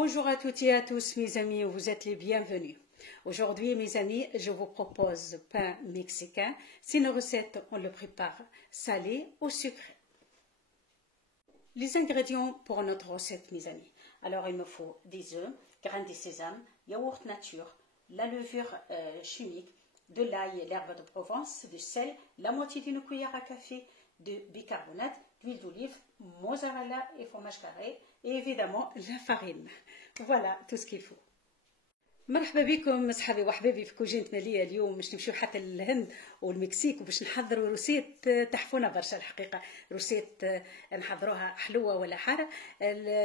Bonjour à toutes et à tous mes amis, vous êtes les bienvenus. Aujourd'hui mes amis, je vous propose pain mexicain. C'est une recette, on le prépare salé ou sucré. Les ingrédients pour notre recette mes amis. Alors il me faut des œufs, grains de sésame, yaourt nature, la levure chimique, de l'ail et l'herbe de Provence, du sel, la moitié d'une cuillère à café de bicarbonate, d'huile d'olive, mozzarella et fromage carré et évidemment la farine. Voilà tout ce qu'il faut. مرحبا بكم اصحابي وحبابي في كوجينتنا ليا اليوم باش نمشيو حتى للهند والمكسيك وباش نحضروا روسيت تحفونا برشا الحقيقه روسيت نحضروها حلوه ولا حاره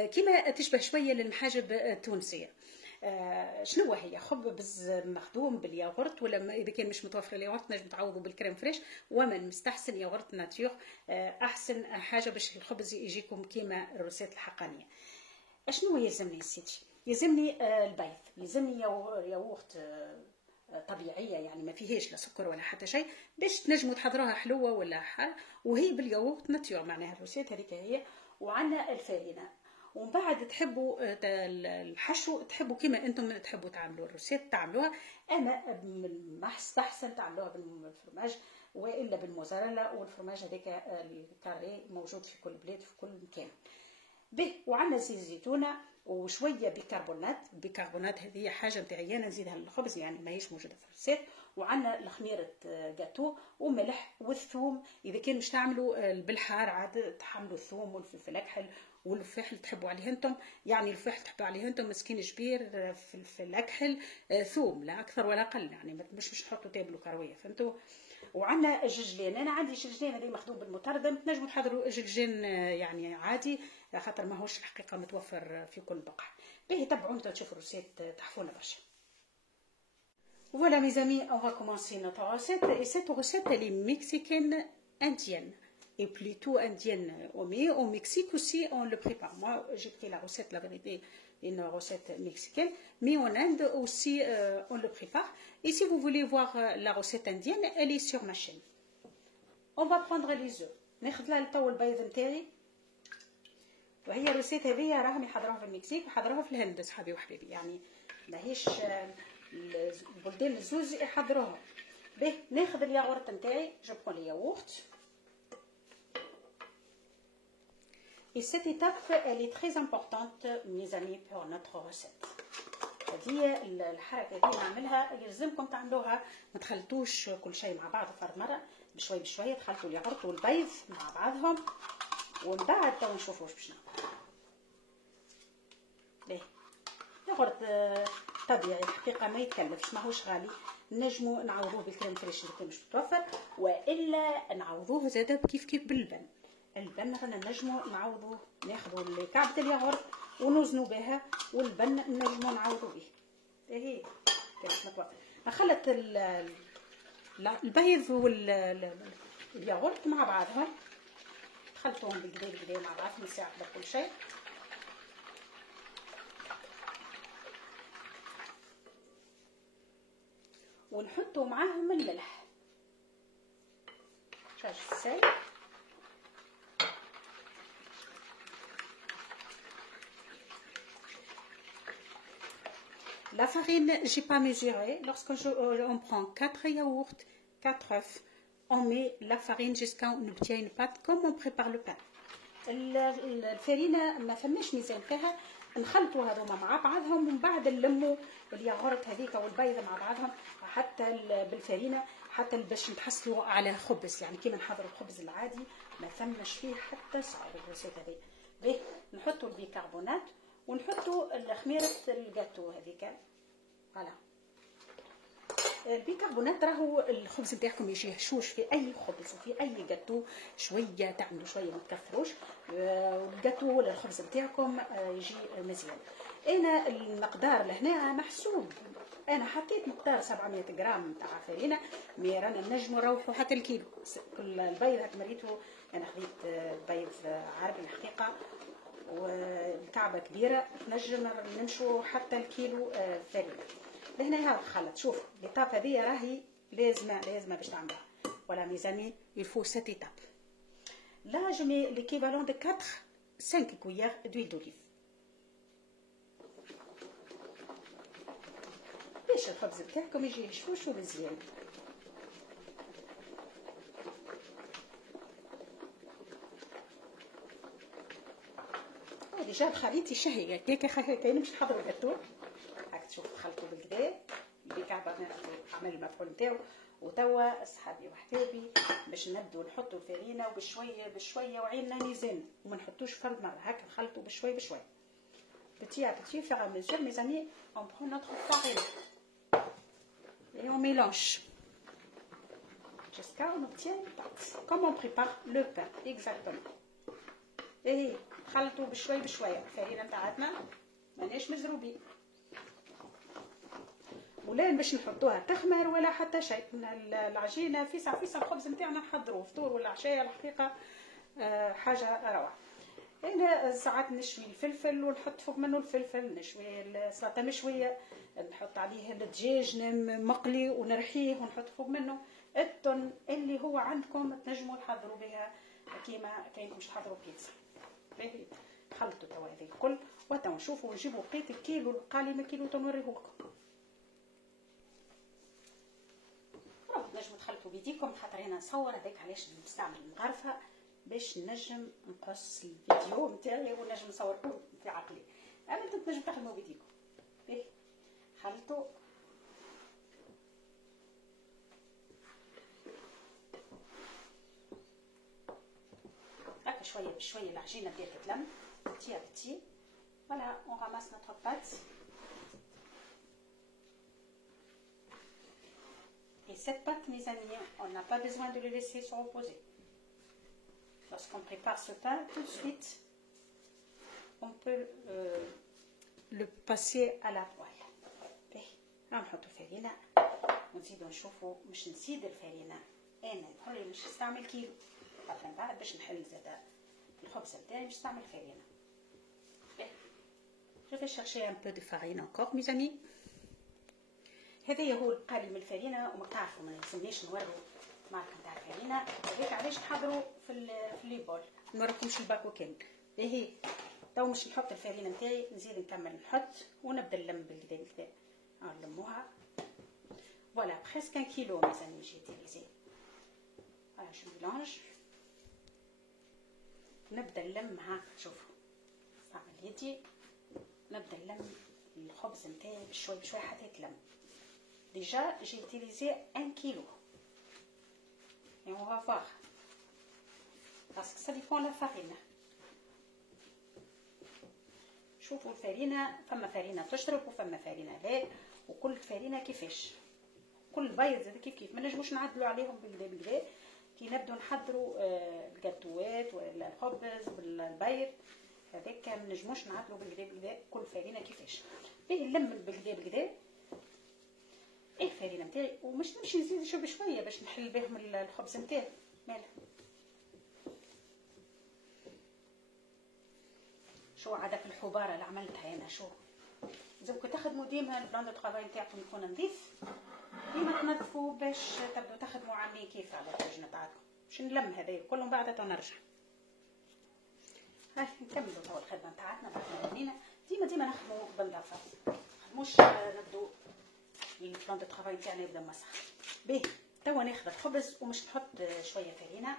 كيما تشبه شويه للمحاجب التونسيه. شنو هي خبز مخدوم بالياغورت ولا اذا كان مش متوفر الياغورت نجم تعوضوا بالكريم فريش ومن مستحسن ياغورت ناتور احسن حاجه باش الخبز يجيكم كيما الروسيت الحقانيه. شنو يلزمني سيدي؟ يلزمني البيض، يلزمني ياغورت طبيعيه يعني ما فيهاش لا سكر ولا حتى شيء باش تنجموا تحضروها حلوه ولا حار وهي بالياغورت ناتور معناها الروسيت هذيك هي. وعندنا الفارينه ومن بعد تحبوا الحشو تحبوا كيما انتم تحبوا تعملوا الروسيت تعملوها. انا مستحسن تعملوها بالفرماج والا بالموزاريلا والفرماج هذاك الكاري موجود في كل بلاد في كل مكان به. وعندنا زيت زيتونه وشويه بيكربونات هذه حاجه نتاعي انا نزيدها للخبز يعني ماهيش موجوده في الروسيت. وعندنا الخميره جاتو وملح والثوم اذا كان مش تعملوا بالحار عاد تحملوا الثوم والفلفل الاكحل والفحل تحبوا عليه انتم يعني الفحل تحبوا عليه انتم مسكين كبير في الاكحل ثوم لا اكثر ولا اقل يعني مش تحطوا تابلوا كرويه فهمتوا. وعندنا الجلجلان انا عندي جلجلان هذا مخدوم بالمتردم تنجموا تحضروا جلجلان يعني عادي خاطر ماهوش الحقيقه متوفر في كل بقعه. باهي تبعوا انتم تشوفوا الروسيت تحفونا برشا. Voilà mes amis, on va commencer notre recette et cette recette elle est mexicaine indienne et plutôt indienne mais au Mexique aussi on le prépare. Moi j'ai pris la recette la vérité une recette mexicaine mais en Inde aussi on le prépare et si vous voulez voir la recette indienne elle est sur ma chaîne. On va prendre les œufs ناخذ لها الطاول البيض نتاعي وهي الروسيت هذه راهم يحضروها في المكسيك وحضروها في الهند صحابي وحبيبي يعني ماهيش البلدان الزوز يحضروها. به ناخذ الياغورت نتاعي جو برون لي ياغورت et cette étape elle est très importante mes amis pour notre recette. هذه الحركه هذه نعملها يلزمكم تعملوها ما تخلطوش كل شيء مع بعض فرد مره بشوي بشويه تخلطوا الياغورت والبيض مع بعضهم ومن بعد تو نشوفوا واش باش نعملوا. ليه ياغورت طبيعي الحقيقه ما يتكلفش ماهوش غالي نجموا نعوضوه بالكريم فريش اللي كان مش متوفر والا نعوضوه زاده كيف باللبن. اللبن رانا نجموا نعوضوه ناخذوا كعبه الياغورت ونوزنوا بها واللبن نجموا نعوضوا به. هي كانت متوفر نخلط البيض والياغورت مع بعضهم خلطوهم بالكدا مع بعض نساعد كل شيء ونحطوا معاهم الملح شاش السائل La farine, j'ai pas mesuré. Lorsque on prend 4 yaourts, 4 œufs, on met la farine jusqu'à on obtient une pâte comme on prépare le pain. الفرينه ما فماش ميزان فيها نخلطوا هذوما مع بعضهم ومن بعد نلموا الياغورت هذيك والبيض مع بعضهم حتى بالفرينه حتى باش نتحصلوا على خبز يعني كيما نحضروا الخبز العادي ما فماش فيه حتى صعب الروسيت هذه. به نحطوا البيكربونات ونحطوا خميره الجاتو هذيك فوالا. البيكربونات راهو الخبز نتاعكم يجي هشوش في اي خبز وفي اي جاتو شويه تعملوا شويه ما تكثروش الجاتو ولا الخبز نتاعكم يجي مزيان. انا المقدار لهنا محسوب انا حطيت مقدار 700 غرام تاع فرينه مي رانا نجموا نروحوا حتى الكيلو. كل البيض هاك مريته انا خديت بيض عربي الحقيقه وكعبه كبيره نجم نمشوا حتى الكيلو فرينه. لهنا ها خلط شوف ليطاب هذه راهي لازمه باش تعملها. Voilà mes amis, il faut cette étape. Là je mets l'équivalent de 4-5 cuillères d'huile d'olive. باش الخبز بتاعكم يجي هشوش ومزيان. ديجا الخليط يشهي هكاك. كاين باش نحضروا الجاتو هاك تشوف خلطوا بالكدا بكعبه عمل المفعول نتاعو. وتوا صحابي وحبابي باش نبداو نحطوا الفرينه وبشويه بشويه وعيننا ميزان وما نحطوش فرد مره هاك نخلطوا بشويه بشويه petit à petit faire à mesure. Mes amis, on prend notre farine et on mélange jusqu'à on obtient une pâte comme on prépare le pain exactement. ايه خلطوا بشوي بشويه. الفرينه نتاعتنا ماناش مزروبين ولا باش نحطوها تخمر ولا حتى شيء. العجينه فيسع الخبز نتاعنا نحضروه فطور ولا عشاء. الحقيقه حاجه روعه. هنا ساعات نشوي الفلفل ونحط فوق منه الفلفل، نشوي السلطه مشويه نحط عليه الدجاج مقلي ونرحيه ونحط فوق منه التون اللي هو عندكم تنجموا تحضروا بها كيما كاينكم باش تحضروا بيتزا. باهي خلطوا توا هذا الكل وتوا نشوفوا ونجيبوا بقيه الكيلو القالي من كيلو تنوريهولكم. نجموا تخلطوا بيديكم خاطر انا نصور هذاك علاش نستعمل المغرفه باش نجم نقص الفيديو نتاعي ونجم نصوركم في عقلي. اما انتم تنجموا تخدموا بيديكم. باهي خلطوا هكا شويه بشويه العجينه بدات تلم بتي بتي. فوالا اون راماس نوتر بات. Et cette pâte, mes amis, on n'a pas besoin de le laisser se reposer. Lorsqu'on prépare ce pain, tout de suite, on peut le passer à la poêle. نحطوا الفرينة ونزيدوا نشوفوا. مش نزيد الفرينة انا نحري مش نستعمل كيلو خاطر من بعد باش نحل زادا الخبز نتاعي مش نستعمل فرينة. Je vais chercher un peu de farine encore, mes amis. هذا هو القالي من الفرينه وما تعرفوا ما نسميش نوروا ماركه تاع الفرينه. هذاك علاش نحضروا في لي بول نوريكمش الباكو كامل. باهي تو مش نحط الفرينه نتاعي نزيد نكمل نحط ونبدا نلم بالكدا كدا نلموها. فوالا بريسك 1 كيلو ميزاني جي تيليزي. فوالا جو ميلانج نبدا نلم. ها شوفوا نستعمل يدي نبدا نلم الخبز نتاعي بشوي بشوي حتى يتلم. Déjà, j'ai utilisé 1 kilo. Et on va voir. Parce que ça dépend de la farine. شوفوا الفرينة فما فرينة تشرب وفما فرينة لا وكل فرينة كيفاش. كل بيض زاد كيف ما نجموش نعدلوا عليهم بالكدا كي نبدو نحضروا الجاتوات ولا الخبز بالبيض هذاك ما نجموش نعدلوا بالكدا كل فرينة كيفاش. باهي نلم بالكدا ايه الفرينه نتاعي ومش نمشي نزيد شويه بشويه باش نحل بهم الخبز نتاعي. ماله شو عادك الحباره اللي عملتها انا شو لازمكم تخدموا ديما البلان دو طرافاي نتاعكم يكون نظيف. ديما تنظفوا باش تبداو تخدموا عاملين كيف على الطاجن تاعكم. باش نلم هذايا كلهم بعد نرجع. هاي نكملوا توا الخدمه نتاعتنا بعد ما ديما نخدموا بنظافه. مش نبدو البلان دو طرافاي تاعنا يبدا مسخ. باهي توا ناخذ الخبز ومش نحط شويه فرينه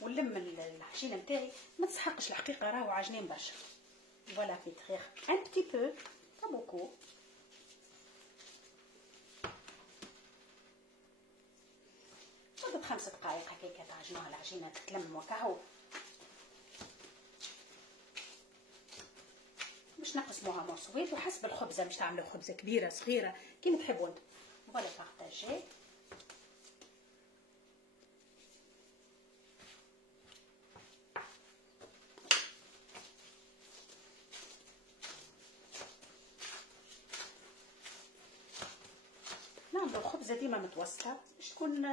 ونلم العجينه نتاعي. ما تسحقش الحقيقه راهو عجنين برشا. فوالا في تريخ ان بتي بو با بوكو. صدت 5 دقائق هكاك تعجنوها العجينه تتلم وكهو. باش نقسموها مورسوات وحسب الخبزه مش تعملوا خبزه كبيره صغيره كيما تحبوا انتم. فوالا بارطاجي. نعملوا الخبزه ديما متوسطه باش تكون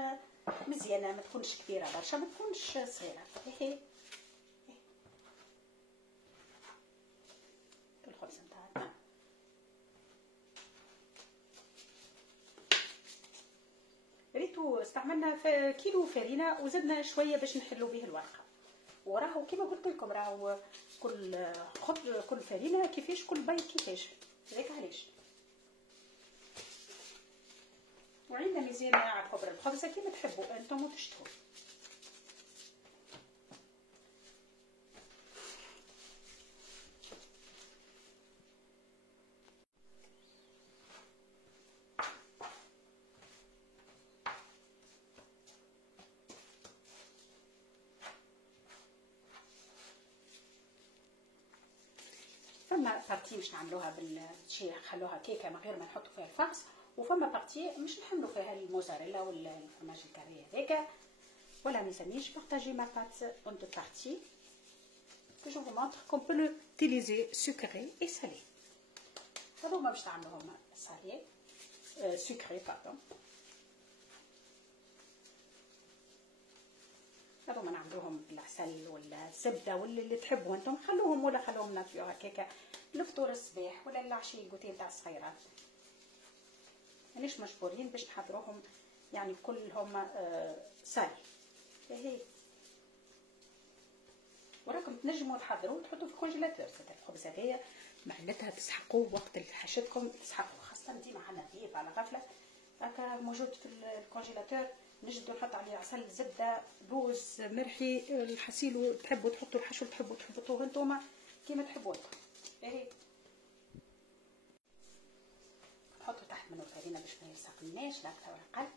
مزيانه ما تكونش كبيره برشا ما تكونش صغيره. هي الخبز نتاعنا ريتو استعملنا في كيلو فرينه وزدنا شويه باش نحلو به الورقه. وراهو كيما قلت لكم راهو كل خبز كل فرينه كيفاش، كل بيض كيفاش، هذاك علاش. وعندنا مزيان على كبر الخبزه كيما تحبوا انتم وتشتهوا. فما بارتي مش نعملوها بالشي نخلوها كيكه من غير ما نحطوا فيها الفاكس، وفما بارتي مش نحملوا فيها الموزاريلا ولا الفرماج الكاري هذاك. ولا mes amis, je partage ma pâte en deux parties. Je vous montre qu'on peut l'utiliser sucré et salé. هذوما باش نعملوهم salé sucré pardon. هذوما نعملوهم بالعسل ولا الزبده ولا اللي تحبوا انتم، خلوهم ولا خلوهم ناتيو هكاكا لفطور الصباح ولا العشيه قوتين تاع الصغيرات. مانيش مجبورين باش نحضروهم يعني كلهم سالي. هي وراكم تنجموا تحضروا وتحطوا في الكونجيلاتور. الخبزه هذيا معناتها تسحقوه وقت اللي حشتكم تسحقوه، خاصه ديما عندنا ضيف على غفله هكا موجود في الكونجيلاتور، نجدو نحط عليه عسل زبده لوز مرحي الحسيل، تحبوا تحطوا الحشو تحبوا تحطوه انتوما كيما تحبوا انتم. اهي نحطوا تحت منه الفرينه باش ما يلصقناش لا اكثر ولا اقل.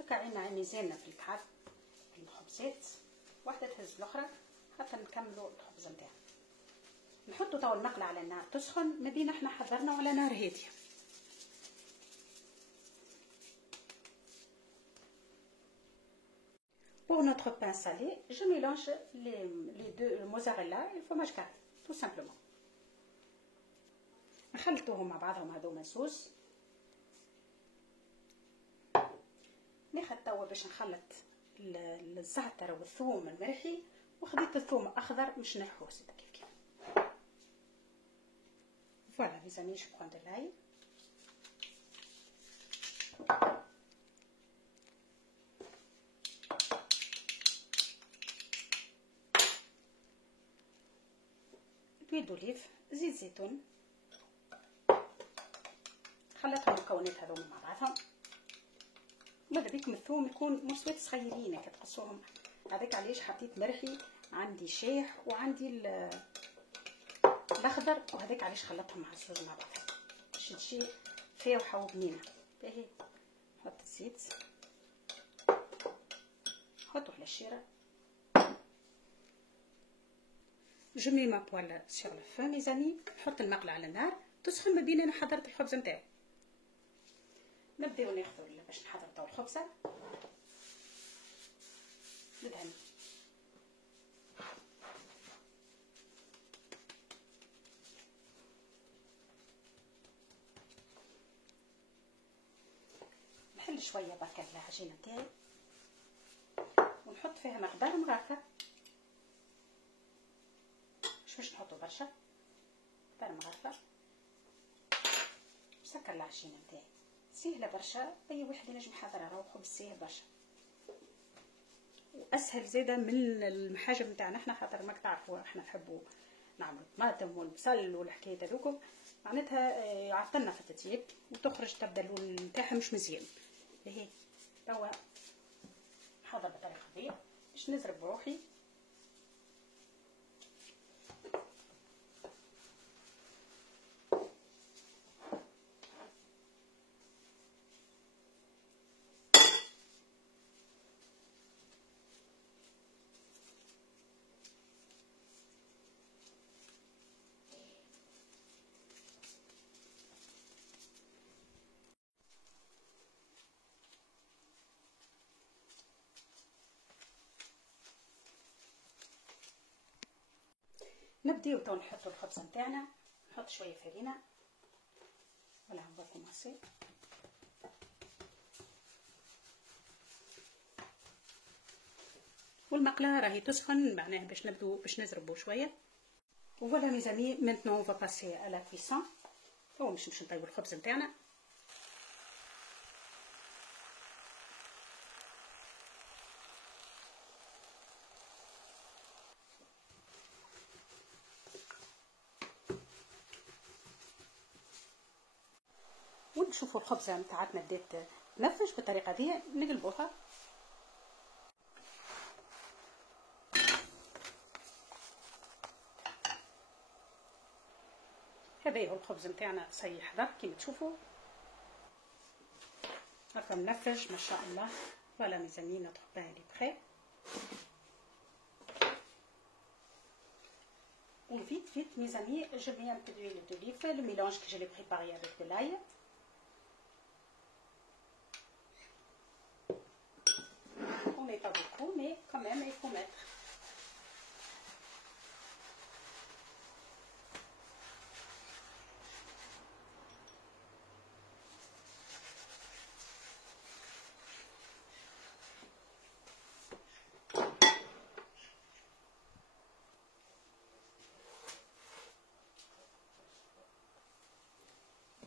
هكا عندنا ميزاننا في الكعب في الخبزات، واحده تهز الاخرى حتى نكملوا الخبز نتاعنا. نحطوا توا المقله على النار تسخن، ما بين احنا حضرنا على نار هاديه. Pour notre pain salé, je mélange les deux, le mozzarella et le fromage carré, tout simplement. نخلطوهم مع بعضهم هذوما زوز. ناخذ توا باش نخلط الزعتر والثوم المرحي، وخديت الثوم اخضر مش نحوس كيف كيف. فوالا les amis, je prends de l'ail. l'huile d'olive، زيت زيتون. خلطهم المكونات هذوما مع بعضهم. ماذا بيكم الثوم يكون مسوات صغيرين كتقصوهم، هذاك علاش حطيت مرحي، عندي شاح وعندي الاخضر، وهذاك علاش خلطهم مع الزوز مع بعض باش تجي فاوحه وبنينه. باهي نحط الزيت، نحطو على الشيره. Je mets ma poêle sur le feu mes amis. نحط المقله على النار تسخن، ما بين انا حضرت الخبز نتاعي. نبداو ناخذوا باش نحضر تاع الخبزه. ندهن نحل شويه بركه العجينه نتاعي ونحط فيها مقدار مغرفه، مش نحطوا برشا، مقدار مغرفه. مسكر العجينه نتاعي سهله برشا، اي واحد ينجم يحضرها، راهو خبز ساهل برشا واسهل زاده من المحاجم نتاعنا احنا، خاطر ماك تعرفوا احنا نحبوا نعملوا الطماطم والبصل والحكايه هذوكم، معناتها يعطلنا في التطيب وتخرج تبدا اللون نتاعها مش مزيان. اهي توا حاضر بطريقه هذه باش نزرب بروحي. نبداو تو نحطوا الخبز نتاعنا، نحط شويه فرينه ولا نضيفوا ماسي، والمقله راهي تسخن معناها باش نبداو باش نزربوا شويه. وفوالا ميزامي مينتنون اون فا باسي ا لا كويسون. تو باش نطيبوا الخبز نتاعنا. الكل شوفوا الخبزه نتاعتنا بدات تنفش بالطريقه دي. نقلبوها. هذا هو الخبز نتاعنا صيح حضر كيما تشوفوا هكا منفش ما شاء الله. فوالا ميزاني نوتر بان لي بري. Et vite, vite, mes amis, je mets un peu d'huile d'olive, le mélange que je l'ai préparé avec de l'ail. On ne met pas beaucoup, mais quand même, il faut mettre.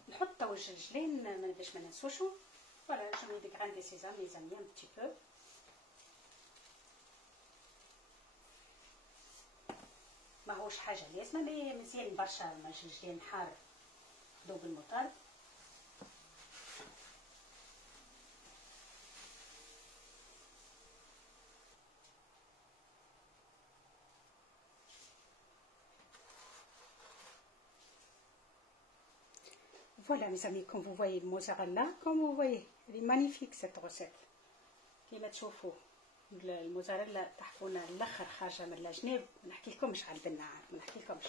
نحط الجلجلين باش ما ننسوشو. فوالا جو مي دي غران دي سيزام لي زامي ان بتي بو. ماهوش حاجه لازمه مي مزيان برشا الجلجلين حار دوب المطر. Voilà mes amis, comme vous voyez le mozzarella, comme vous voyez, elle est magnifique cette recette. كيما تشوفوا الموزاريلا تحفونا الاخر خارجه من الجناب. ما نحكيلكمش على البنه عاد ما نحكيلكمش.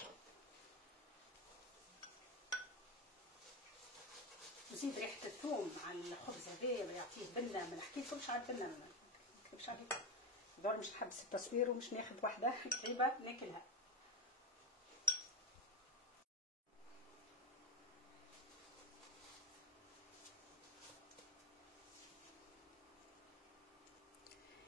وزيد ريحه الثوم على الخبز هذايا يعطيه بنه. ما نحكيلكمش على البنه. ما نكذبش عليكم. دور مش نحبس التصوير ومش ناخذ واحده قريبه ناكلها.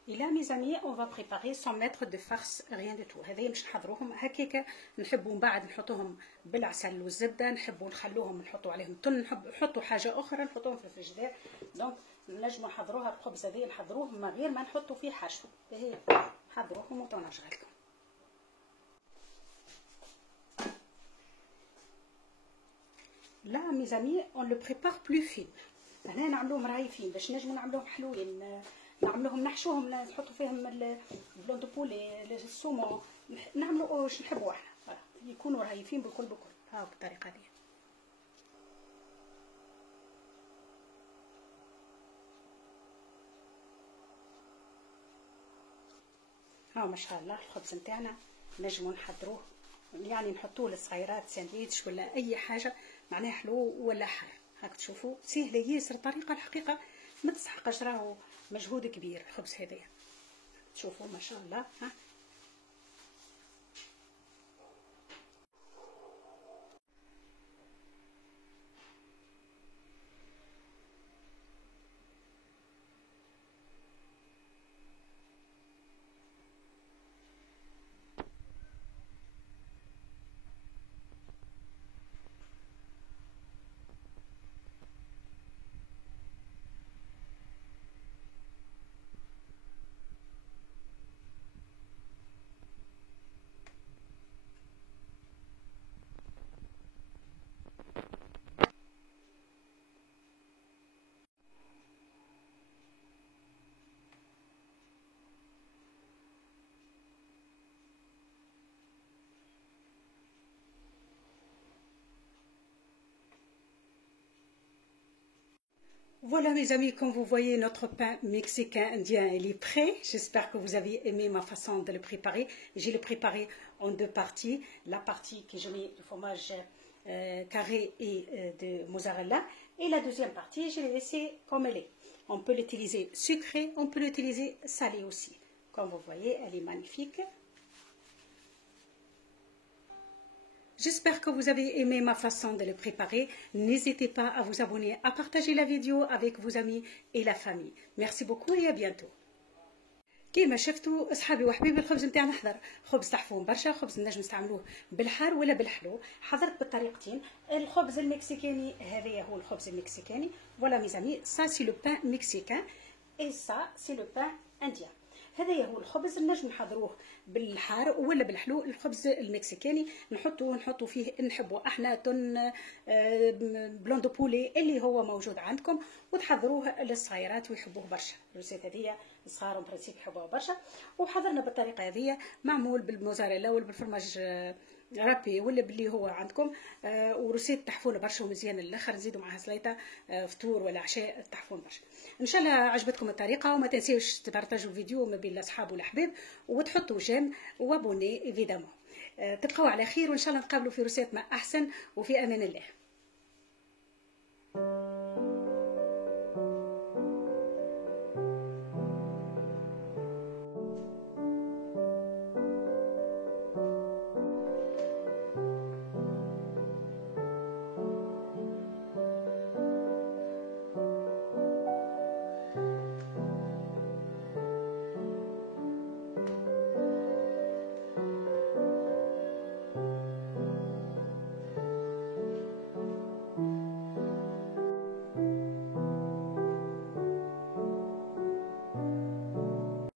Et là mes amis, on va préparer sans mettre de farce, rien du tout. هذايا مش نحضروهم هكاكا. نحبوا من بعد نحطوهم بالعسل والزبده. نحبوا نخلوهم نحطوا عليهم تن. نحطوا حاجه اخرى نحطوهم في الفريجيدير. دونك نجموا نحضروها الخبز هذايا نحضروه من غير ما نحطوا فيه حشو. هي حضروهم وتنرجع لكم. Là mes amis, on le prépare plus fin. هنا نعملوهم رايفين باش نجموا نعملوهم حلوين. نعملوهم نحشوهم نحطوا فيهم البلون دو بولي السومون. نعملوا واش نحبوا احنا يكونوا رايفين بالكل ها بالطريقه دي. ها ما شاء الله الخبز نتاعنا نجموا نحضروه يعني نحطوه للصغيرات ساندويتش ولا اي حاجه معناه حلو ولا حار. هاك تشوفوا سهله ياسر طريقه الحقيقه ما تستحقش راهو مجهود كبير الخبز هذايا. تشوفوا ما شاء الله. ها Voilà mes amis, comme vous voyez, notre pain mexicain indien il est prêt. J'espère que vous avez aimé ma façon de le préparer. J'ai le préparé en deux parties. La partie que je mets de fromage carré et de mozzarella. Et la deuxième partie, je l'ai laissé comme elle est. On peut l'utiliser sucré, on peut l'utiliser salé aussi. Comme vous voyez, elle est magnifique. J'espère que vous avez aimé ma façon de le préparer. N'hésitez pas à vous abonner, à partager la vidéo avec vos amis et la famille. Merci beaucoup et à bientôt. كيما شفتوا اصحابي وحبيبي الخبز نتاعنا حضر. خبز تحفون برشا. خبز نجم نستعملوه بالحار ولا بالحلو. حضرت بالطريقتين. الخبز المكسيكاني هذايا هو الخبز المكسيكاني. Voilà mes amis, ça c'est le pain mexicain et ça c'est le pain indien. هذا هو الخبز، نجم نحضروه بالحار ولا بالحلو. الخبز المكسيكاني نحطوا فيه نحبوا احنا تن بلون دو بولي اللي هو موجود عندكم، وتحضروه للصغيرات ويحبوه برشا. الريسيت هذه الصغار برينسيپ يحبوها برشا. وحضرنا بالطريقه هذه معمول بالموزاريلا ولا بالفرماج رابي ولا باللي هو عندكم. ورسيت تحفونه برشا ومزيان للاخر، نزيدوا معها سليطه فطور ولا عشاء تحفون برشا. ان شاء الله عجبتكم الطريقه، وما تنسيوش تبارطاجوا الفيديو ما بين الاصحاب والاحباب، وتحطوا جيم وابوني ايفيدامون. تبقوا على خير، وان شاء الله نتقابلوا في روسيت ما احسن، وفي امان الله.